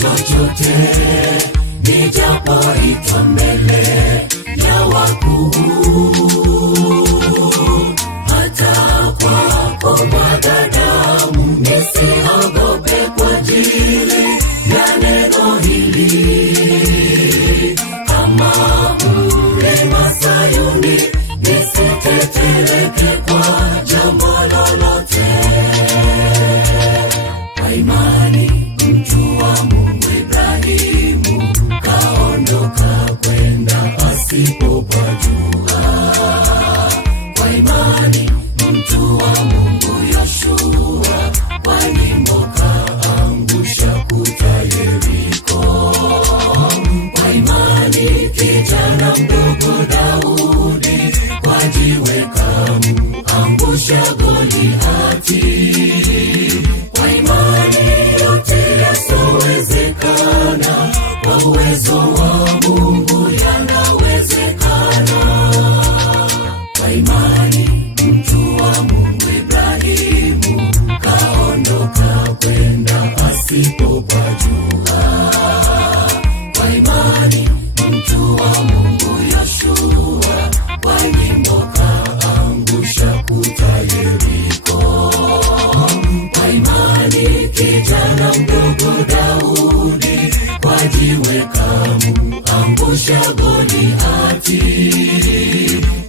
chochote nijapoitwa mbele ya wakuu, hata kwako mwanadamu nisiogope kwa ajili ya neno hili. Kama mlima Sayuni nisiteteleke kwa jambo lolote. Kwa imani mtu wa Mungu Ibrahimu kaondoka kwenda asipopajua. Kwa imani mtu wa Mungu Yoshua kwa nyimbo kaangusha kuta Yeriko. Kwa imani kijana mdogo Daudi kwa jiwe kaangusha Goliati. Kwa imani yote yasiyowezekana kwa uwezo wa Mungu yanawezekana. Kwa imani mtu wa Mungu Ibrahimu kaondoka kwenda asipopajua. Kwa imani mtu wa Mungu Yoshua kwa nyimbo kaangusha kuta Yeriko. Kwa imani kijana mdogo Daudi kwa jiwe kaangusha Goliati.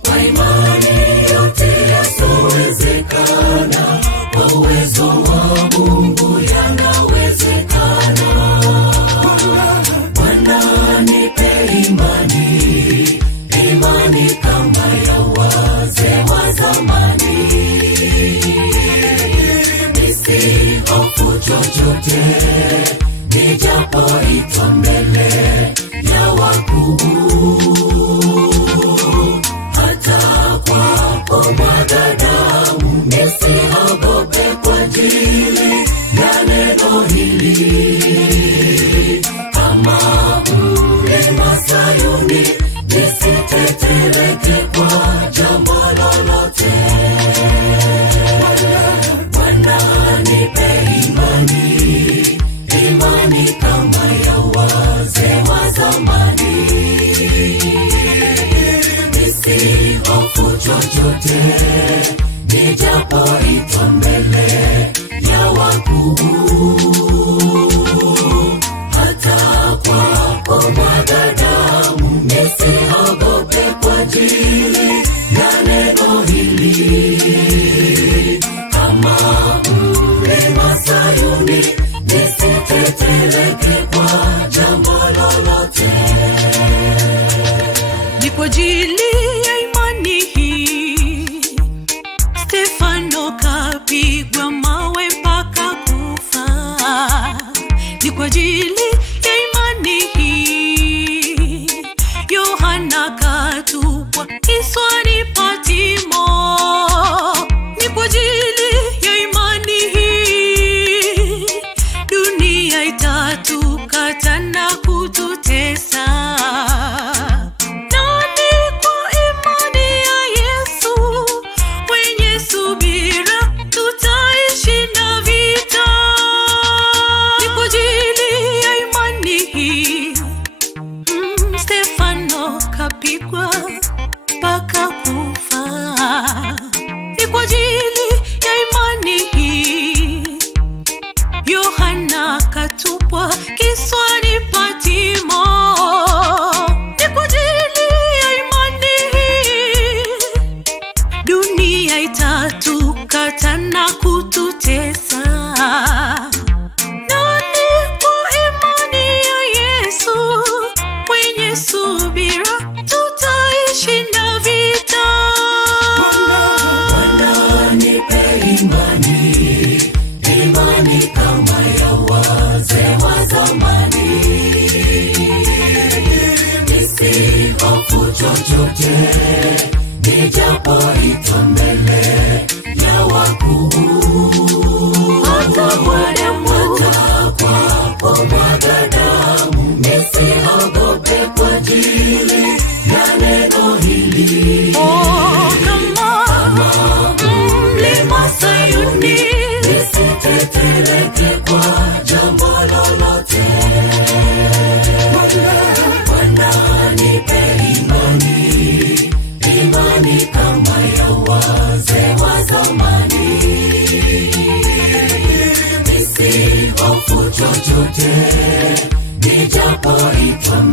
Kwa imani yote yasiyowezekana kwa uwezo wa Mungu yanawezekana. Bwana nipe imani, imani kama ya wazee wa zamani. Nisihofu chochote nijapoitwa mbele ya wakuu, hata kwako mwanadamu nisiogope kwa ajili ya neno hili. Kama mlima Sayuni nisiteteleke kwa jambo lolote. Bwana nipe imani, imani kama ya wazee wa zamani. Nisihofu chochote nijapoitwa mbele ya wakuu, hata kwako mwanadamu nisiogope kwa ajili ya neno hili. Kama mlima Sayuni nisiteteleke kwa jambo lolote. Ni kwa ajili ya imani hii Stefano kapigwa mawe mpaka kufa. Ni kwa ajili ya imani hii Yohana katupwa kiswani Patimo. Ni kwa ajili ya imani hii dunia itatukata na kututesa. Imani kama ya wazee wa zamani. nisitetereke kwa jambo lolote. Bwana nipe imani kama ya wazee wa zamani, nisihofu chochote nijapoitwa